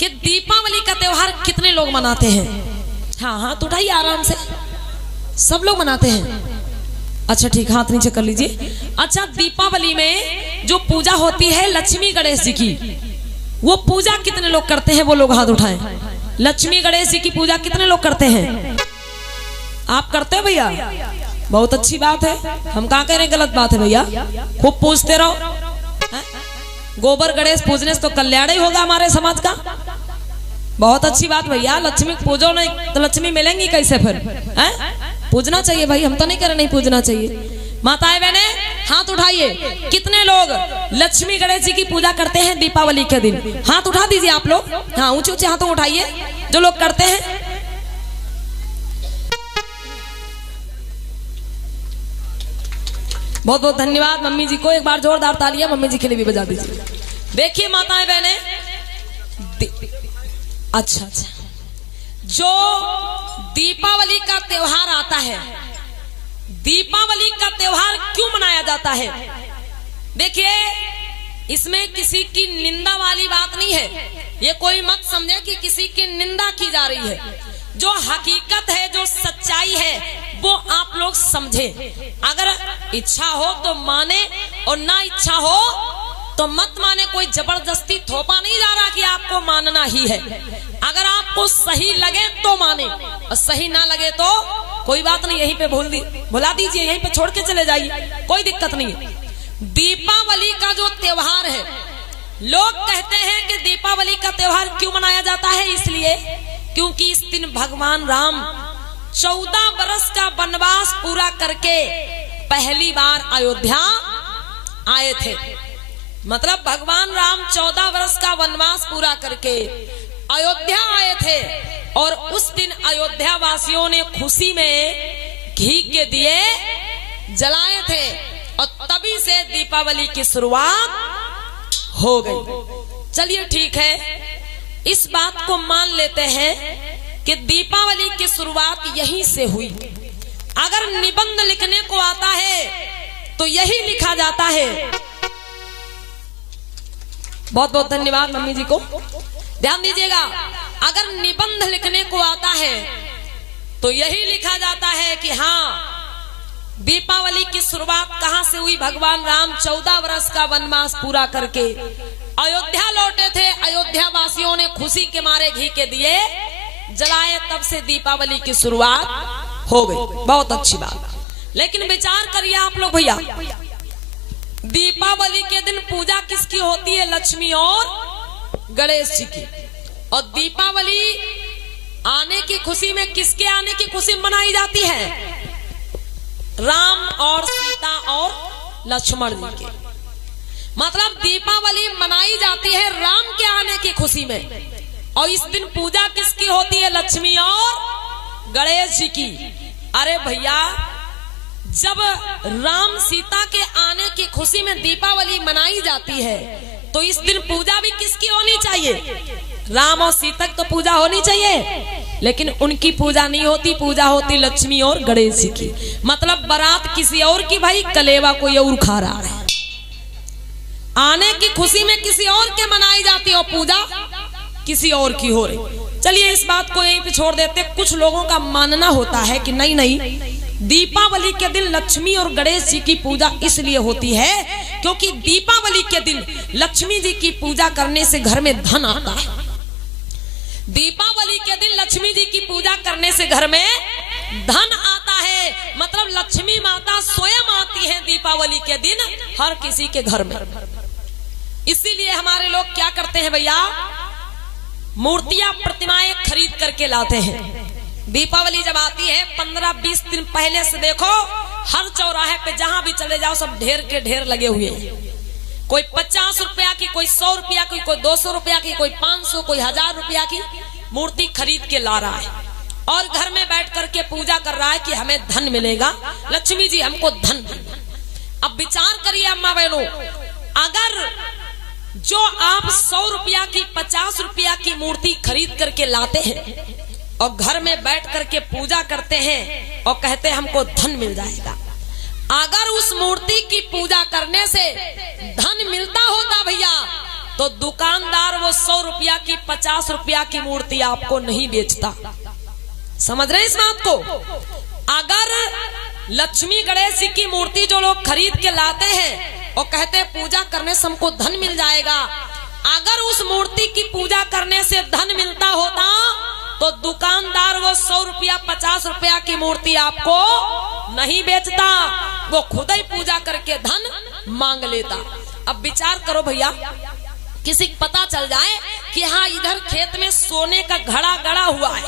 कि दीपावली का त्योहार कितने लोग मनाते हैं? हाँ हाथ उठाइए आराम से, सब लोग मनाते हैं। अच्छा ठीक, हाथ नीचे कर लीजिए। अच्छा, दीपावली में जो पूजा होती है लक्ष्मी गणेश जी की, वो पूजा कितने लोग करते हैं? वो लोग हाथ उठाएं। लक्ष्मी गणेश जी की पूजा कितने लोग करते हैं? आप करते हैं भैया? बहुत अच्छी बात है, हम कहाँ कह रहे हैं गलत बात है भैया, खूब पूजते रहो। गोबर गणेश पूजने से तो कल्याण ही होगा हमारे समाज का। बहुत अच्छी बात भैया, लक्ष्मी पूजो नहीं तो लक्ष्मी मिलेंगी कैसे फिर? पूजना चाहिए भाई, हम तो नहीं कह रहे नहीं पूजना चाहिए। माताएं बहने हाथ उठाइए, कितने लोग लक्ष्मी गणेश जी की पूजा करते हैं दीपावली के दिन? हाथ उठा दीजिए आप लोग। हाँ, ऊंचे ऊंचे हाथों उठाइए जो लोग करते हैं। बहुत बहुत धन्यवाद मम्मी जी को, एक बार जोरदार तालियां मम्मी जी के लिए भी बजा दीजिए। देखिए माताएं बहने, अच्छा, जो दीपावली का त्योहार आता है, दीपावली का त्योहार क्यों मनाया जाता है? देखिए, इसमें किसी की निंदा वाली बात नहीं है। ये कोई मत समझे कि किसी की निंदा की जा रही है। जो हकीकत है, जो सच्चाई है, वो आप लोग समझे। अगर इच्छा हो तो माने और ना इच्छा हो तो मत माने। कोई जबरदस्ती थोपा नहीं जा रहा कि आपको मानना ही है। अगर आपको सही लगे तो माने और सही ना लगे तो कोई बात नहीं, यहीं पे भुला दीजिए, यहीं पे छोड़ के चले जाइए, कोई दिक्कत नहीं है। दीपावली का जो त्योहार है, लोग कहते हैं कि दीपावली का त्योहार क्यों मनाया जाता है? इसलिए क्योंकि इस दिन भगवान राम 14 वर्ष का वनवास पूरा करके पहली बार अयोध्या आए थे। मतलब भगवान राम 14 वर्ष का वनवास पूरा करके अयोध्या आए थे और उस दिन अयोध्या वासियों ने खुशी में घी के दिए जलाए थे और तभी से दीपावली की शुरुआत हो गई। चलिए ठीक है, इस बात को मान लेते हैं कि दीपावली की शुरुआत यहीं से हुई। अगर निबंध लिखने को आता है तो यही लिखा जाता है। बहुत बहुत धन्यवाद मम्मी जी को, ध्यान दीजिएगा। अगर निबंध लिखने को आता है तो यही लिखा जाता है कि हाँ, दीपावली की शुरुआत कहां से हुई? भगवान राम 14 वर्ष का वनवास पूरा करके अयोध्या लौटे थे। अयोध्या वासियों ने खुशी के मारे घी के दिए जलाए, तब से दीपावली की शुरुआत हो गई। बहुत अच्छी बात। लेकिन विचार करिए आप लोग भैया, दीपावली के दिन पूजा किसकी होती है? लक्ष्मी और गणेश जी की। और दीपावली आने की खुशी में किसके आने की खुशी मनाई जाती है? राम और सीता और लक्ष्मण जी के। मतलब दीपावली मनाई जाती है राम के आने की खुशी में। और इस दिन पूजा किसकी होती है? लक्ष्मी और गणेश जी की। अरे भैया, जब राम सीता के आने की खुशी में दीपावली मनाई जाती है तो इस दिन पूजा भी किसकी होनी चाहिए? राम और सीता तो पूजा होनी चाहिए, लेकिन उनकी पूजा नहीं होती, पूजा होती लक्ष्मी और गणेश जी की। मतलब बारात किसी और की, भाई कलेवा कोई और खा रहा है। आने की खुशी में किसी और के मनाई जाती है और पूजा किसी और की हो रही। चलिए इस बात को यहीं पे छोड़ देते। कुछ लोगों का मानना होता है कि नहीं नहीं, दीपावली के दिन लक्ष्मी और गणेश जी की पूजा इसलिए होती है क्योंकि दीपावली के दिन लक्ष्मी जी की पूजा करने से घर में धन आता है। दीपावली के दिन लक्ष्मी जी की पूजा करने से घर में धन आता है। मतलब लक्ष्मी माता स्वयं आती है दीपावली के दिन हर किसी के घर में। इसीलिए हमारे लोग क्या करते हैं भैया, मूर्तियां प्रतिमाएं खरीद करके लाते हैं। दीपावली जब आती है 15-20 दिन पहले से देखो, हर चौराहे पे जहां भी चले जाओ सब ढेर के ढेर लगे हुए हैं। कोई 50 रुपया की, कोई 100 रुपया की, कोई 200 रुपया की, कोई 500, कोई 1000 रुपया की मूर्ति खरीद के ला रहा है और घर में बैठ करके पूजा कर रहा है कि हमें धन मिलेगा, लक्ष्मी जी हमको धन देना। अब विचार करिए अम्मा बहनों, अगर जो आप 100 रुपया की, 50 रुपया की मूर्ति खरीद करके लाते हैं और घर में बैठ करके पूजा करते हैं और कहते हैं हमको धन मिल जाएगा, अगर उस मूर्ति की पूजा करने से धन मिलता होता भैया तो दुकानदार वो 100 रुपया की 50 रुपया की मूर्ति आपको नहीं बेचता। समझ रहे हैं इस बात को? अगर लक्ष्मी गणेश जी की मूर्ति जो लोग खरीद के लाते हैं और कहते हैं पूजा करने से हमको धन मिल जाएगा, अगर उस मूर्ति की पूजा करने से धन मिलता होता तो दुकानदार वो 100 रुपया 50 रुपया की मूर्ति आपको नहीं बेचता, वो खुद ही पूजा करके धन मांग लेता। अब विचार करो भैया, किसी को पता चल जाए कि हाँ इधर खेत में सोने का घड़ा गड़ा हुआ है,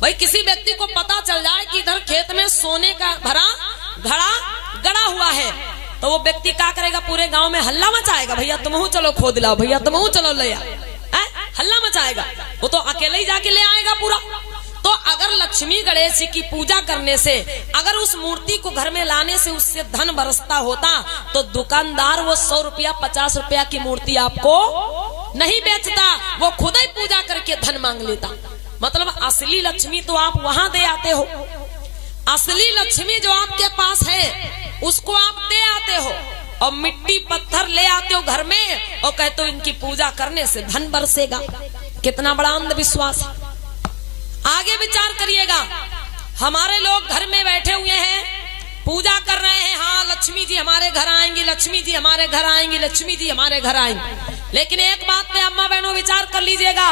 भाई किसी व्यक्ति को पता चल जाए कि इधर खेत में सोने का भरा घड़ा गड़ा हुआ है, तो वो व्यक्ति क्या करेगा? पूरे गांव में हल्ला मचाएगा, भैया तुम चलो खोद लाओ, भैया तुम चलो ले आओ, हल्ला मचाएगा। वो तो अकेले ही जाके ले आएगा पूरा। तो अगर लक्ष्मी गणेश जी की पूजा करने से, अगर उस मूर्ति को घर में लाने से उससे धन बरसता होता तो दुकानदार वो 100 रुपया 50 रुपया की मूर्ति आपको नहीं बेचता, वो खुद ही पूजा करके धन मांग लेता। मतलब असली लक्ष्मी तो आप वहां दे आते हो, असली लक्ष्मी जो आपके पास है उसको आप दे आते हो, और मिट्टी पत्थर ले आते हो घर में और कहते हो इनकी पूजा करने से धन बरसेगा। कितना बड़ा अंधविश्वास है। आगे विचार करिएगा, हमारे लोग घर में बैठे हुए हैं, पूजा कर रहे हैं, हाँ लक्ष्मी जी हमारे घर आएंगी, लक्ष्मी जी हमारे घर आएंगी, लक्ष्मी जी हमारे घर आएंगी। लेकिन एक बात पे अम्मा बहनों विचार कर लीजिएगा,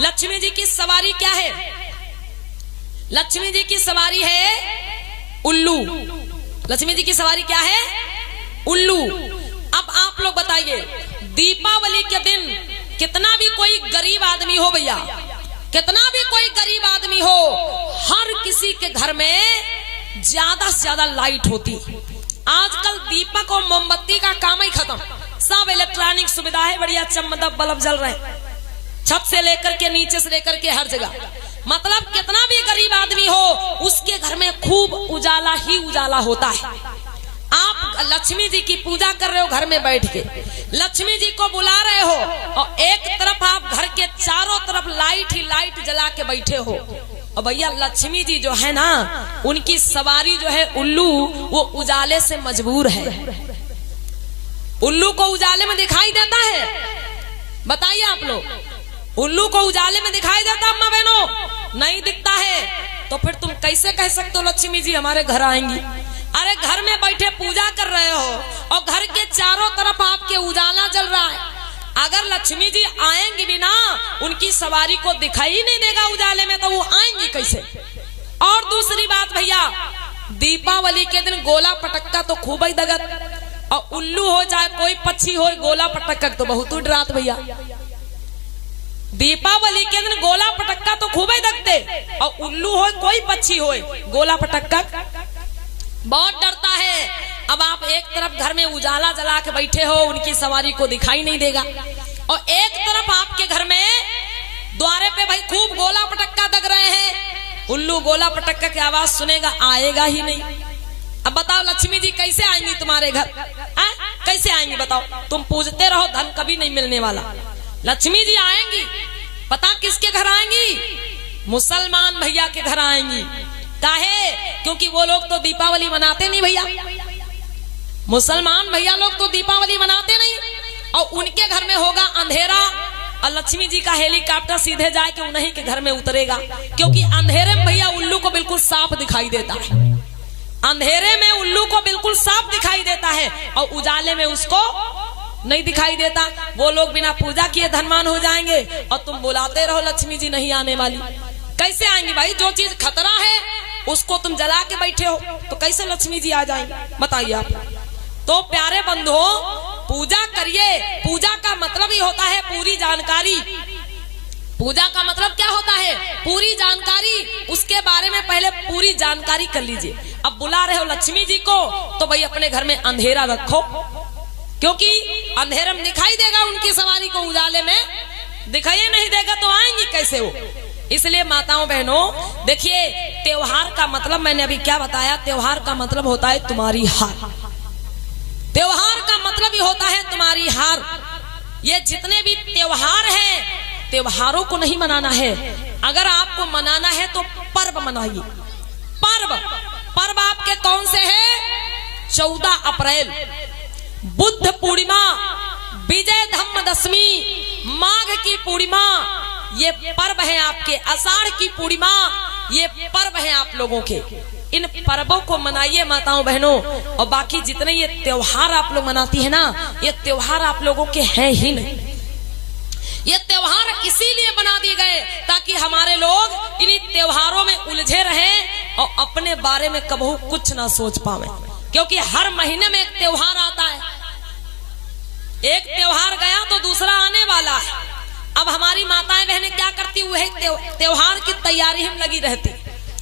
लक्ष्मी जी की सवारी क्या है? लक्ष्मी जी की सवारी है उल्लू। लक्ष्मी जी की सवारी क्या है? उल्लू। अब आप लोग बताइए, दीपावली के दिन कितना भी कोई गरीब आदमी हो भैया, कितना भी कोई गरीब आदमी हो, हर किसी के घर में ज्यादा से ज्यादा लाइट होती। आजकल दीपक और मोमबत्ती का काम ही खत्म, सब इलेक्ट्रॉनिक सुविधा है, बढ़िया चमकदार बल्ब जल रहे हैं, छत से लेकर के नीचे से लेकर के हर जगह। मतलब कितना भी गरीब आदमी हो उसके घर में खूब उजाला ही उजाला होता है। आप लक्ष्मी जी की पूजा कर रहे हो घर में बैठ के, लक्ष्मी जी को बुला रहे हो और एक तरफ आप घर के चारों तरफ लाइट ही लाइट जला के बैठे हो, और भैया लक्ष्मी जी जो है ना उनकी सवारी जो है उल्लू, वो उजाले से मजबूर है। उल्लू को उजाले में दिखाई देता है? बताइए आप लोग, उल्लू को उजाले में दिखाई देता अम्मा बहनों? नहीं दिखता है। तो फिर तुम कैसे कह सकते हो लक्ष्मी जी हमारे घर आएंगी? अरे घर में बैठे पूजा कर रहे हो और घर के चारों तरफ आपके उजाला जल रहा है, अगर लक्ष्मी जी आएंगी भी ना, उनकी सवारी को दिखाई नहीं देगा उजाले में, तो वो आएंगी कैसे? और दूसरी बात भैया, दीपावली के दिन गोला पटक्का तो खूब ही दगत, और उल्लू हो चाहे कोई पक्षी हो, गोला पटक्का तो बहुत डरात भैया। दीपावली के दिन गोला पटक्का तो खूब ही दगते, और उल्लू हो कोई पक्षी हो, गोला पटक्का बहुत डरता है। अब आप एक तरफ घर में उजाला जला के बैठे हो, उनकी सवारी को दिखाई नहीं देगा, और एक तरफ आपके घर में द्वारे पे भाई खूब गोला पटक्का दग रहे हैं, उल्लू गोला पटक्का की आवाज सुनेगा, आएगा ही नहीं। अब बताओ लक्ष्मी जी कैसे आएंगी तुम्हारे घर? कैसे आएंगी बताओ? तुम पूजते रहो, धन कभी नहीं मिलने वाला। लक्ष्मी जी आएंगी, पता किसके घर आएंगी? मुसलमान भैया के घर आएंगी। काहे? क्योंकि वो लोग तो दीपावली मनाते नहीं भैया, मुसलमान भैया लोग तो दीपावली मनाते नहीं, और उनके घर में होगा अंधेरा, और लक्ष्मी जी का हेलीकॉप्टर सीधे जाके उन्हीं के घर में उतरेगा, क्योंकि अंधेरे में भैया उल्लू को बिल्कुल साफ दिखाई देता है। अंधेरे में उल्लू को बिल्कुल साफ दिखाई देता है, और उजाले में उसको नहीं दिखाई देता। वो लोग बिना पूजा किए धनवान हो जाएंगे, और तुम बुलाते रहो लक्ष्मी जी नहीं आने वाली। कैसे आएंगी भाई? जो चीज खतरा है उसको तुम जला के बैठे हो, तो कैसे लक्ष्मी जी आ जाएंगे? बताइए आप। तो प्यारे बंधुओं, पूजा करिए। पूजा का मतलब ही होता है पूरी जानकारी। पूजा का मतलब क्या होता है? पूरी जानकारी। उसके बारे में पहले पूरी जानकारी कर लीजिए। अब बुला रहे हो लक्ष्मी जी को, तो भाई अपने घर में अंधेरा रखो, क्योंकि अंधेरे में दिखाई देगा उनकी सवारी को, उजाले में दिखाई नहीं देगा तो आएंगी कैसे वो? इसलिए माताओं बहनों देखिए, त्योहार का मतलब मैंने अभी क्या बताया, त्योहार का मतलब होता है तुम्हारी हार। त्योहार का मतलब ही होता है तुम्हारी हार। ये जितने भी त्योहार हैं, त्योहारों को नहीं मनाना है। अगर आपको मनाना है तो पर्व मनाइए। पर्व पर्व आपके कौन से हैं? 14 अप्रैल बुद्ध पूर्णिमा, विजय धम्म दशमी, माघ की पूर्णिमा, ये पर्व है आपके। आषाढ़ की पूर्णिमा, ये पर्व है आप लोगों के। इन पर्वों को मनाइए माताओं बहनों। और बाकी जितने ये त्योहार आप लोग मनाती है ना, ये त्योहार आप लोगों के हैं ही नहीं। ये त्योहार इसीलिए बना दिए गए ताकि हमारे लोग इन्हीं त्योहारों में उलझे रहें और अपने बारे में कबहू कुछ ना सोच पावे। क्योंकि हर महीने में एक त्योहार आता है, एक त्योहार गया तो दूसरा आने वाला है। अब हमारी माताएं बहनें क्या करती हुए त्योहार की तैयारी हम लगी रहती।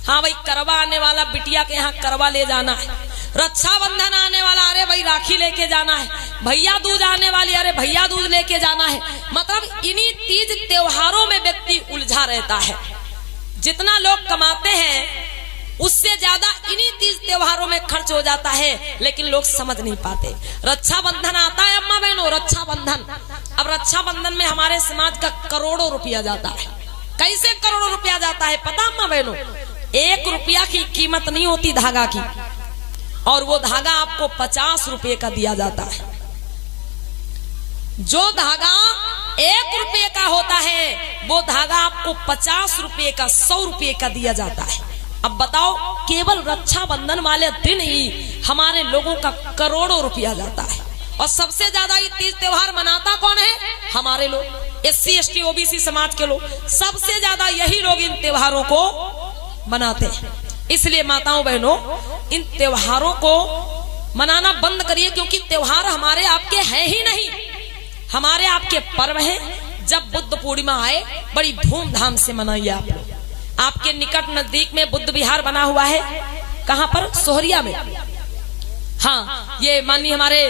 हाँ भाई करवा आने वाला, बिटिया के यहाँ करवा ले जाना है। रक्षाबंधन आने वाला, अरे भाई राखी लेके जाना है। भैया दूज आने वाली, अरे भैया दूज लेके जाना है। मतलब इन्हीं तीज त्योहारों में व्यक्ति उलझा रहता है। जितना लोग कमाते हैं उससे ज्यादा इन्हीं तीज त्योहारों में खर्च हो जाता है, लेकिन लोग समझ नहीं पाते। रक्षाबंधन आता है अम्मा बहनों, रक्षाबंधन। अब रक्षाबंधन में हमारे समाज का करोड़ों रुपया जाता है। कैसे करोड़ों रुपया जाता है पता अम्मा बहनों? 1 रुपया की कीमत नहीं होती धागा की, और वो धागा आपको 50 रुपये का दिया जाता है। जो धागा 1 रुपये का होता है वो धागा आपको 50 रुपये का, 100 रुपये का दिया जाता है। अब बताओ, केवल रक्षाबंधन वाले दिन ही हमारे लोगों का करोड़ों रुपया जाता है। और सबसे ज्यादा ये तीज त्योहार मनाता कौन है? हमारे लोग, SC ST OBC समाज के लोग। सबसे ज्यादा यही लोग इन त्योहारों को मनाते हैं। इसलिए माताओं बहनों, इन त्योहारों को मनाना बंद करिए, क्योंकि त्योहार हमारे आपके हैं ही नहीं, हमारे आपके पर्व हैं। जब बुद्ध पूर्णिमा आए बड़ी धूमधाम से मनाइए आप लोग। आपके निकट नजदीक में बुद्ध विहार बना हुआ है। कहाँ पर? सोहरिया में। हाँ, ये माननीय हमारे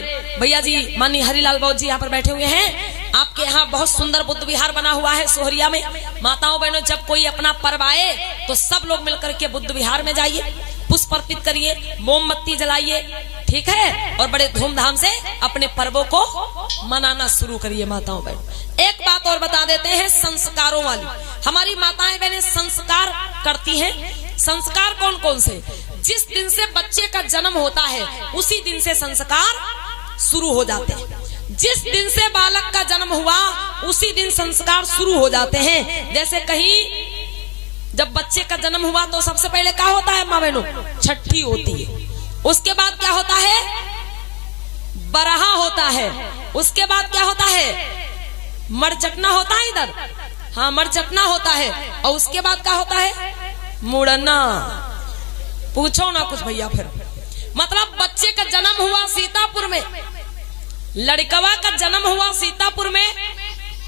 भैया जी, माननीय हरिलाल बाबू जी यहाँ पर बैठे हुए हैं। आपके यहाँ बहुत सुंदर बुद्ध विहार बना हुआ है सोहरिया में। माताओं बहनों, जब कोई अपना पर्व आए तो सब लोग मिलकर के बुद्ध विहार में जाइए, पुष्प अर्पित करिए, मोमबत्ती जलाइए, ठीक है, और बड़े धूमधाम से अपने पर्वों को मनाना शुरू करिए माताओं बहनों। एक बात और बता देते हैं, संस्कारों वाली। हमारी माताएं बहनें संस्कार करती हैं। संस्कार कौन कौन से? जिस दिन से बच्चे का जन्म होता है उसी दिन से संस्कार शुरू हो जाते हैं। जिस दिन से बालक का जन्म हुआ उसी दिन संस्कार शुरू हो जाते हैं। जैसे कहीं जब बच्चे का जन्म हुआ तो सबसे पहले क्या होता है माँ बहनों? छठी होती है। उसके बाद क्या होता है? बरहा होता है। उसके बाद क्या होता है? मरचटना होता है इधर, हाँ मरचटना होता है। और उसके बाद क्या होता है? मुड़ना। पूछो ना कुछ भैया। फिर मतलब बच्चे का जन्म हुआ सीतापुर में, लड़कवा का जन्म हुआ सीतापुर में,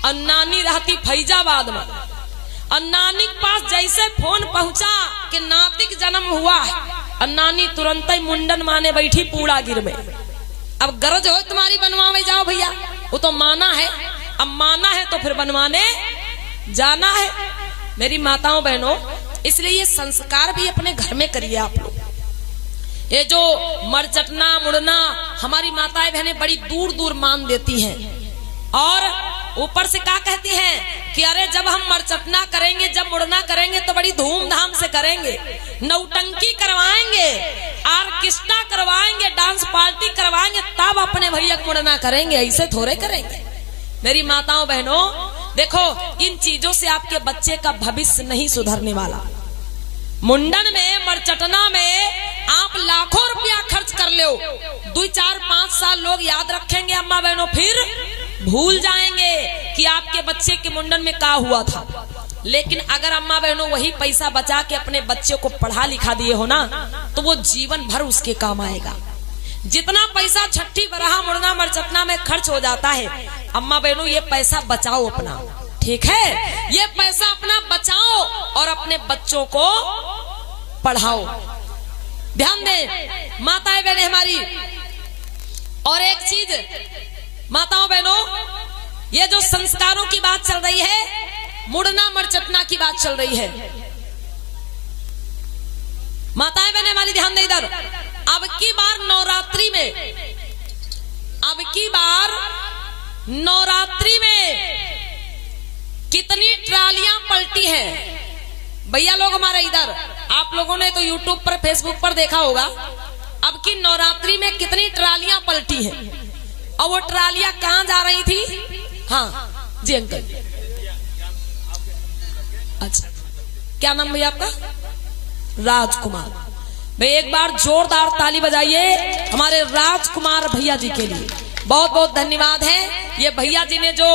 और नानी रहती फैजाबाद में। और नानी के पास जैसे फोन पहुंचा कि नातिक जन्म हुआ है, और नानी तुरंत ही मुंडन माने बैठी पूड़ागिर में। अब गरज हो तुम्हारी बनवावे जाओ भैया, वो तो माना है। अब माना है तो फिर बनवाने जाना है। मेरी माताओं बहनों, इसलिए ये संस्कार भी अपने घर में करिए आप लोग। ये जो मरचटना मुड़ना हमारी माताएं बहनें बड़ी दूर दूर मान देती हैं, और ऊपर से क्या कहती हैं कि अरे जब हम मरचटना करेंगे, जब मुड़ना करेंगे तो बड़ी धूमधाम से करेंगे, नौटंकी करवाएंगे, ऑर्केस्ट्रा करवाएंगे, डांस पार्टी करवाएंगे, तब अपने भैया को मुड़ना करेंगे, ऐसे थोड़े करेंगे। मेरी माताओं बहनों देखो, इन चीजों से आपके बच्चे का भविष्य नहीं सुधरने वाला। मुंडन में, मरचटना में आप लाखों रुपया खर्च कर लो, 2, 4, 5 साल लोग याद रखेंगे अम्मा बहनों, फिर भूल जाएंगे कि आपके बच्चे के मुंडन में क्या हुआ था। लेकिन अगर अम्मा बहनों वही पैसा बचा के अपने बच्चे को पढ़ा लिखा दिए हो ना, तो वो जीवन भर उसके काम आएगा। जितना पैसा छठी बरहा मुड़ना मरचटना में खर्च हो जाता है, अम्मा बहनों ये पैसा बचाओ अपना, ठीक है, ये पैसा अपना बचाओ और अपने बच्चों को पढ़ाओ। ध्यान दें माताएं बहनें हमारी। और एक चीज माताओं बहनों, ये जो संस्कारों की बात चल रही है, मुड़ना मरचटना की बात चल रही है, माताएं बहनें हमारी ध्यान दें इधर। अब की बार नवरात्रि में, अब की बार नवरात्रि में कितनी ट्रालियां पलटी हैं भैया लोग हमारे इधर। आप लोगों ने तो यूट्यूब पर फेसबुक पर देखा होगा, अब की नवरात्रि में कितनी ट्रालियां पलटी हैं। और वो ट्रालियां कहाँ जा रही थी? हाँ जी अंकल। अच्छा, क्या नाम भैया आपका? राजकुमार। भाई एक बार जोरदार ताली बजाइए हमारे राजकुमार भैया जी के लिए। बहुत बहुत धन्यवाद है। ये भैया जी ने जो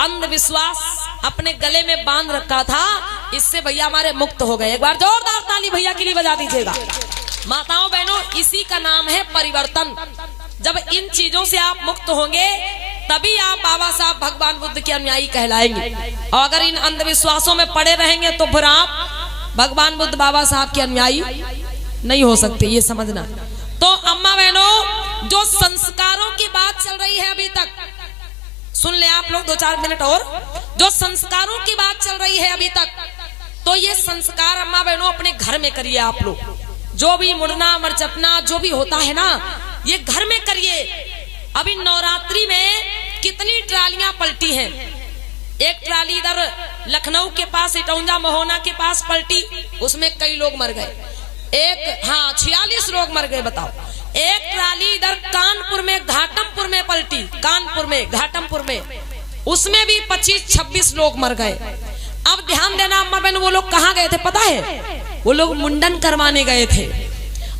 अंधविश्वास अपने गले में बांध रखा था, इससे भैया हमारे मुक्त हो गए। एक बार जोरदार ताली भैया के लिए बजा दीजिएगा। माताओं बहनों, इसी का नाम है परिवर्तन। जब इन चीजों से आप मुक्त होंगे तभी आप बाबा साहब भगवान बुद्ध के अनुयायी कहलाएंगे। और अगर इन अंधविश्वासों में पड़े रहेंगे तो फिर आप भगवान बुद्ध बाबा साहब के अनुयायी नहीं हो सकते, ये समझना। तो अम्मा बहनों, जो संस्कारों की बात चल रही है अभी तक, सुन ले आप लोग 2-4 मिनट और। जो संस्कारों की बात चल रही है अभी तक, तो ये संस्कार अम्मा बहनों अपने घर में करिए आप लोग। जो भी मुड़ना मरचपना जो भी होता है ना, ये घर में करिए। अभी नवरात्रि में कितनी ट्रालियां पलटी हैं। एक ट्राली इधर लखनऊ के पास इटौंजा महोना के पास पलटी, उसमें कई लोग मर गए। एक 46 लोग मर गए, बताओ। एक ट्राली इधर कानपुर में घाटमपुर में पलटी, कानपुर में घाटमपुर में, उसमें भी 25-26 लोग मर गए। अब ध्यान देना अम्मा बहन, वो लोग कहाँ गए थे पता है? वो लोग मुंडन करवाने गए थे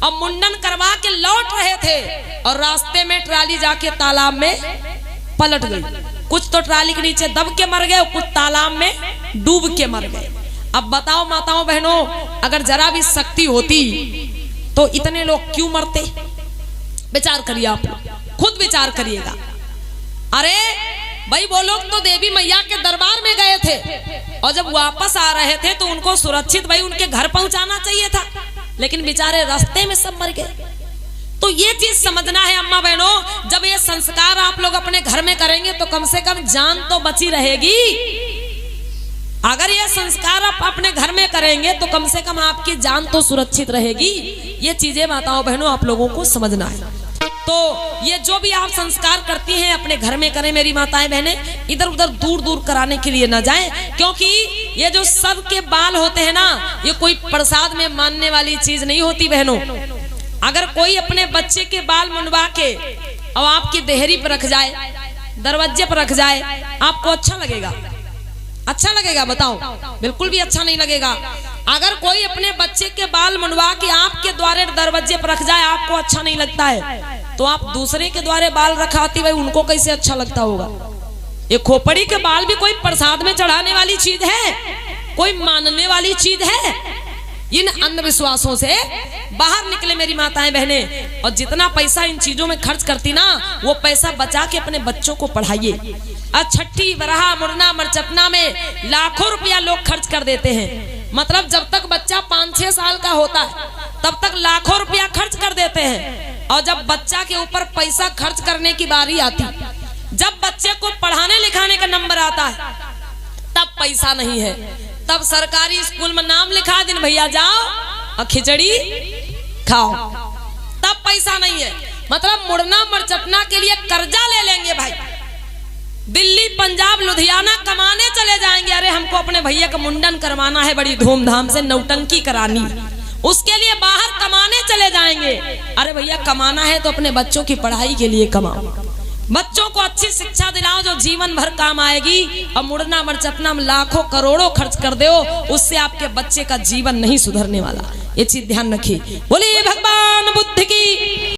और मुंडन करवा के लौट रहे थे और रास्ते में ट्राली जाके तालाब में पलट गई। कुछ तो ट्राली के नीचे दब के मर गए, कुछ तालाब में डूब के मर गए। अब बताओ माताओं बहनों, अगर जरा भी शक्ति होती तो इतने लोग क्यों मरते? विचार करिए, आप खुद विचार करिएगा। अरे भाई, वो लोग तो देवी मैया के दरबार में गए थे और जब वापस आ रहे थे तो उनको सुरक्षित भाई उनके घर पहुंचाना चाहिए था, लेकिन बेचारे रास्ते में सब मर गए। तो ये चीज समझना है अम्मा बहनों, जब ये संस्कार आप लोग अपने घर में करेंगे तो कम से कम जान तो बची रहेगी। अगर ये संस्कार आप अपने घर में करेंगे तो कम से कम आपकी जान तो सुरक्षित रहेगी। ये चीजें माताओं बहनों आप लोगों को समझना है। तो ये जो भी आप संस्कार करती हैं अपने घर में करें मेरी माताएं बहनें, इधर उधर दूर दूर कराने के लिए ना जाएं, क्योंकि ये जो सर के बाल होते हैं ना, ये कोई प्रसाद में मानने वाली चीज नहीं होती बहनों। अगर कोई अपने बच्चे के बाल मुंडवा के और आपकी देहरी पर रख जाए, दरवाजे पर रख जाए, आपको अच्छा लगेगा? अच्छा लगेगा? बताओ, बिल्कुल भी अच्छा नहीं लगेगा। अगर कोई अपने बच्चे के बाल मुंडवा के आपके द्वारे दरवाजे पर रख जाए, आपको अच्छा नहीं लगता है, तो आप दूसरे के द्वारे बाल रखाती भाई, उनको कैसे अच्छा लगता होगा? ये खोपड़ी के बाल भी कोई प्रसाद में चढ़ाने वाली चीज है? कोई मानने वाली चीज है? इन अंधविश्वासों से बाहर निकले मेरी माताएं बहनें, और जितना पैसा इन चीजों में खर्च करती ना, वो पैसा बचा के अपने बच्चों को पढ़ाइए। छठी बरहा मुड़ना मरचपना में लाखों रुपया लोग खर्च कर देते हैं। मतलब जब तक बच्चा 5-6 साल का होता है तब तक लाखों रुपया खर्च कर देते हैं, और जब बच्चा के ऊपर पैसा खर्च करने की बारी आती, जब बच्चे को पढ़ाने लिखाने का नंबर आता है, तब पैसा नहीं है। तब सरकारी स्कूल में नाम लिखा दिन भैया जाओ और खिचड़ी खाओ, तब पैसा नहीं है। मतलब मुड़ना मरचपना के लिए कर्जा ले लेंगे भाई, दिल्ली पंजाब लुधियाना कमाने चले जाएंगे। अरे हमको अपने भैया का मुंडन करवाना है, बड़ी धूमधाम से नौटंकी करानी, उसके लिए बाहर कमाने चले जाएंगे। अरे भैया कमाना है तो अपने बच्चों की पढ़ाई के लिए कमाओ, बच्चों को अच्छी शिक्षा दिलाओ जो जीवन भर काम आएगी। और मुड़ना मरचपना में लाखों करोड़ों खर्च कर दो, उससे आपके बच्चे का जीवन नहीं सुधरने वाला। ये चीज ध्यान रखिए। बोलिए भगवान बुद्ध की।